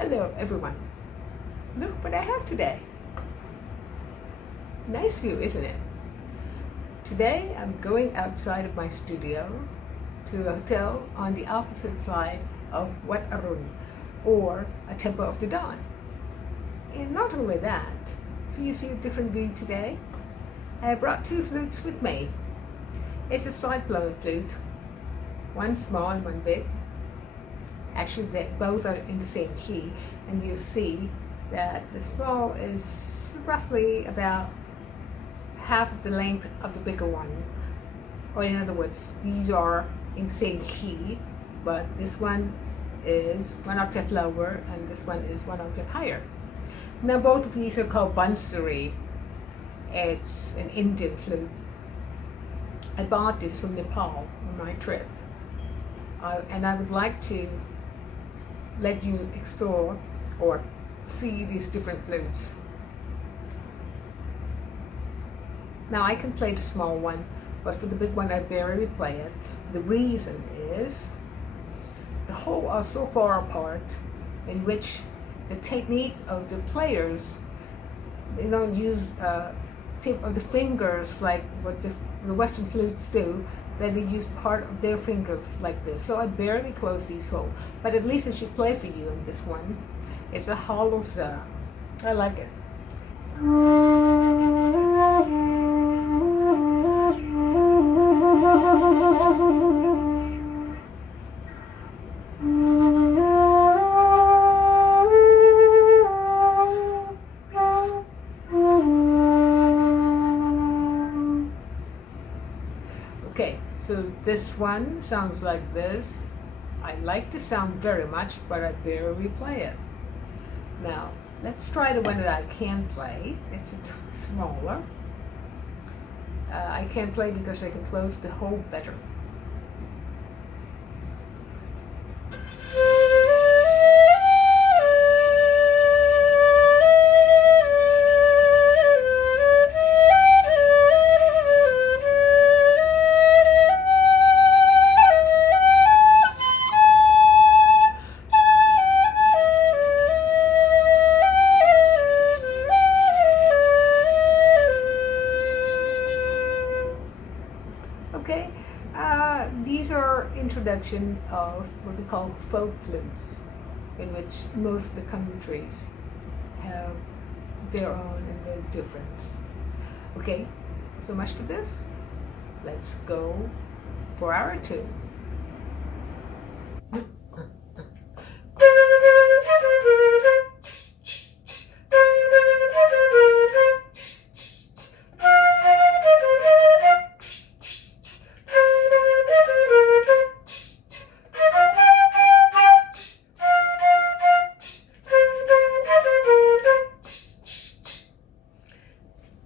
Hello everyone. Look what I have today. Nice view, isn't it? Today I'm going outside of my studio to a hotel on the opposite side of Wat Arun, or a Temple of the Dawn. And not only that, so you see a different view today. I brought two flutes with me. It's a side-blown flute, one small and one big. Actually, they both are in the same key, and you see that the small is roughly about half of the length of the bigger one. Or in other words, these are in the same key, but this one is one octave lower and this one is one octave higher. Now both of these are called bunsuri. It's an Indian flute. I bought this from Nepal on my trip, and I would like to let you explore or see these different flutes. Now I can play the small one, but for the big one I barely play it. The reason is the holes are so far apart, in which the technique of the players, they don't use tip of the fingers like what the Western flutes do. Then they use part of their fingers like this. So I barely close these holes, but at least it should play for you in this one. It's a hollow sound. I like it. Okay, so this one sounds like this. I like the sound very much, but I barely play it. Now, let's try the one that I can play. It's smaller. I can play because I can close the hole better. Okay, these are introduction of what we call folk flutes, in which most of the countries have their own and their difference. Okay, so much for this. Let's go for our tune.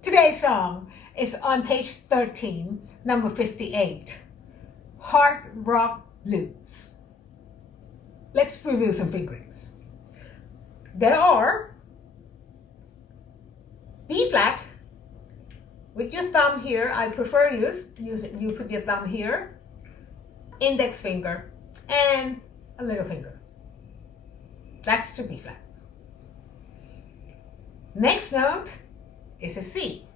Today's song is on page 13, number 58, Hard Rock Blues. Let's review some fingerings. There are B flat with your thumb here. I prefer you put your thumb here, index finger, and a little finger. That's the B flat. Next note is a C.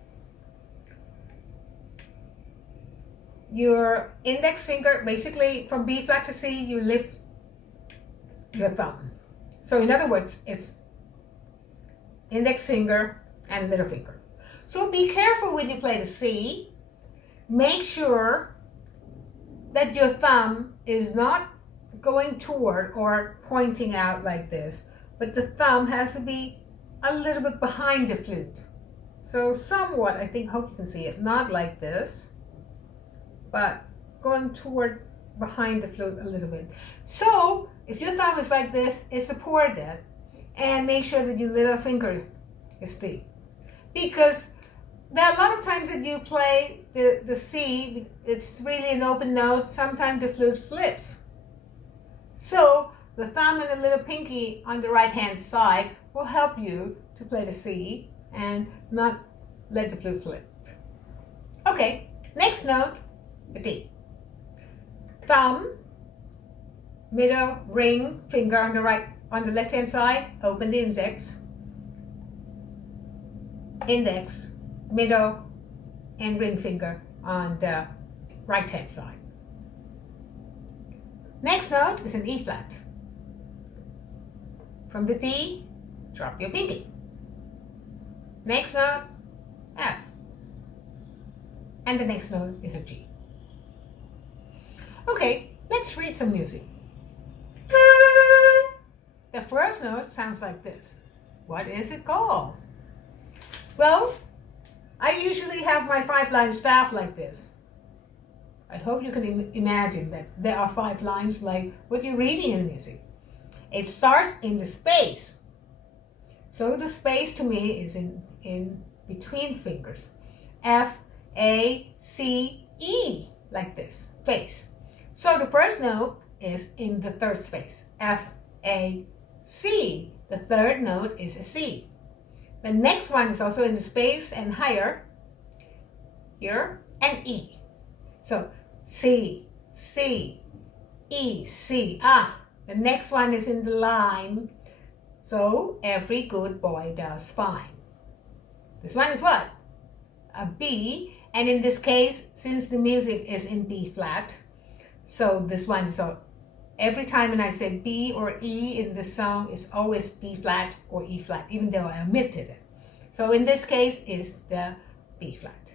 Your index finger, basically from B flat to C, you lift your thumb. So in other words, it's index finger and little finger. So be careful when you play the C. Make sure that your thumb is not going toward or pointing out like this, but the thumb has to be a little bit behind the flute. So somewhat, I hope you can see it, not like this, but going toward behind the flute a little bit. So if your thumb is like this, support that, and make sure that your little finger is deep. Because there are a lot of times that you play the C, it's really an open note, sometimes the flute flips. So the thumb and the little pinky on the right hand side will help you to play the C and not let the flute flip. Okay, next note, a D. Thumb, middle ring finger on the right on the left hand side, open the index, middle, and ring finger on the right hand side. Next note is an E flat. From the D, drop your pinky. Next note, F. And the next note is a G. Okay, let's read some music. The first note sounds like this. What is it called? Well, I usually have my 5-line staff like this. I hope you can imagine that there are 5 lines like what you're reading in music. It starts in the space. So the space to me is in between fingers. F, A, C, E, like this, face. So the first note is in the third space, F, A, C. The third note is a C. The next one is also in the space and higher, here, and E. So C, C, E, C. The next one is in the line. So every good boy does fine. This one is what? A B. And in this case, since the music is in B flat, so this one is every time when I say B or E in the song, it's always B flat or E flat, even though I omitted it. So in this case, it's the B flat.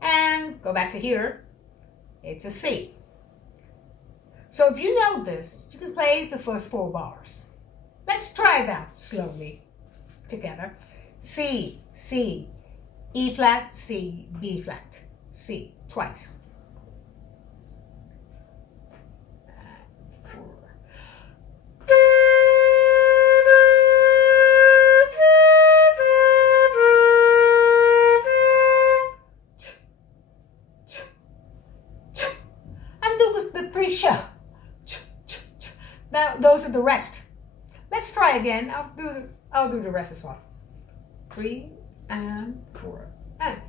And go back to here, it's a C. So if you know this, you can play the first 4 bars. Let's try that slowly together. C, C, E flat, C, B flat, C, twice. Now those are the rest. Let's try again. I'll do the rest as well. 3 and 4 and.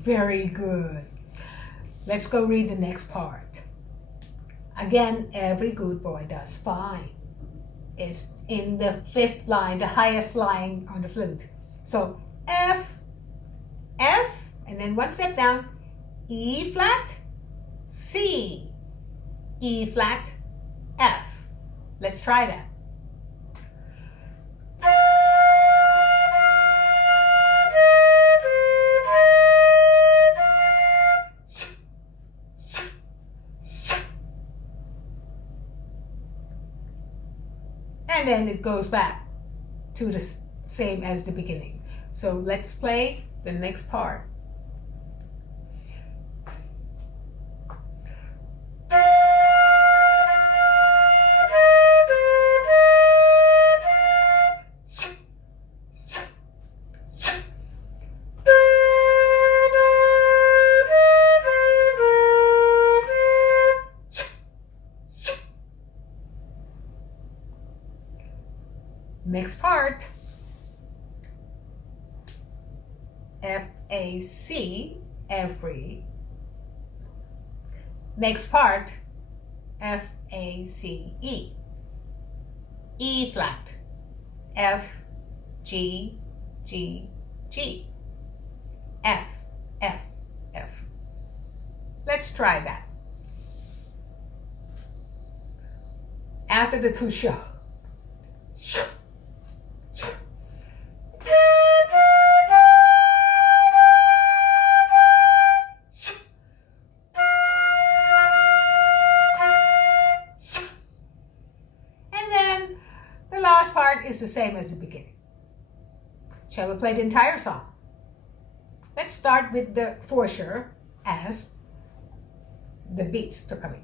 Very good. Let's go read the next part. Again, every good boy does fine. It's in the 5th line, the highest line on the flute. So F, F, and then 1 step down, E flat, C, E flat, F. Let's try that. And then it goes back to the same as the beginning. So let's play the next part. Next part, F, A, C, every. Next part, F, A, C, E. E flat, F, G, G, G. F, F, F. Let's try that. After the 2 show. Is the same as the beginning. Shall we play the entire song? Let's start with the foreshore as the beats to come in.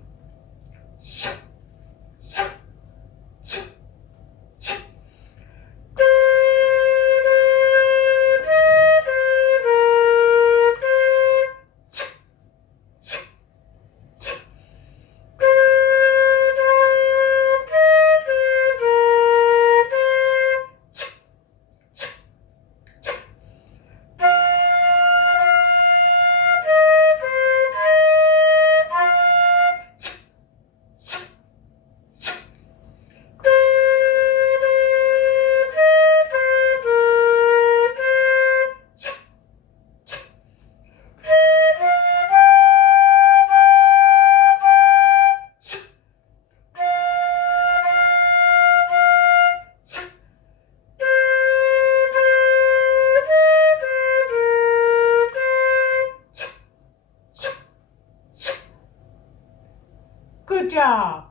Good job.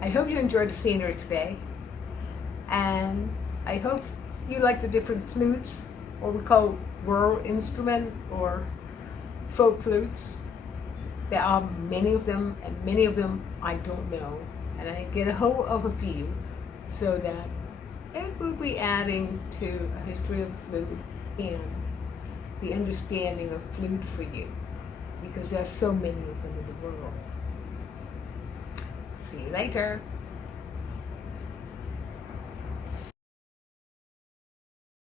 I hope you enjoyed the scenery today. And I hope you like the different flutes, what we call world instrument or folk flutes. There are many of them, and many of them I don't know. And I get a hold of a few so that it will be adding to a history of flute and the understanding of flute for you, because there are so many of them in the world. See you later.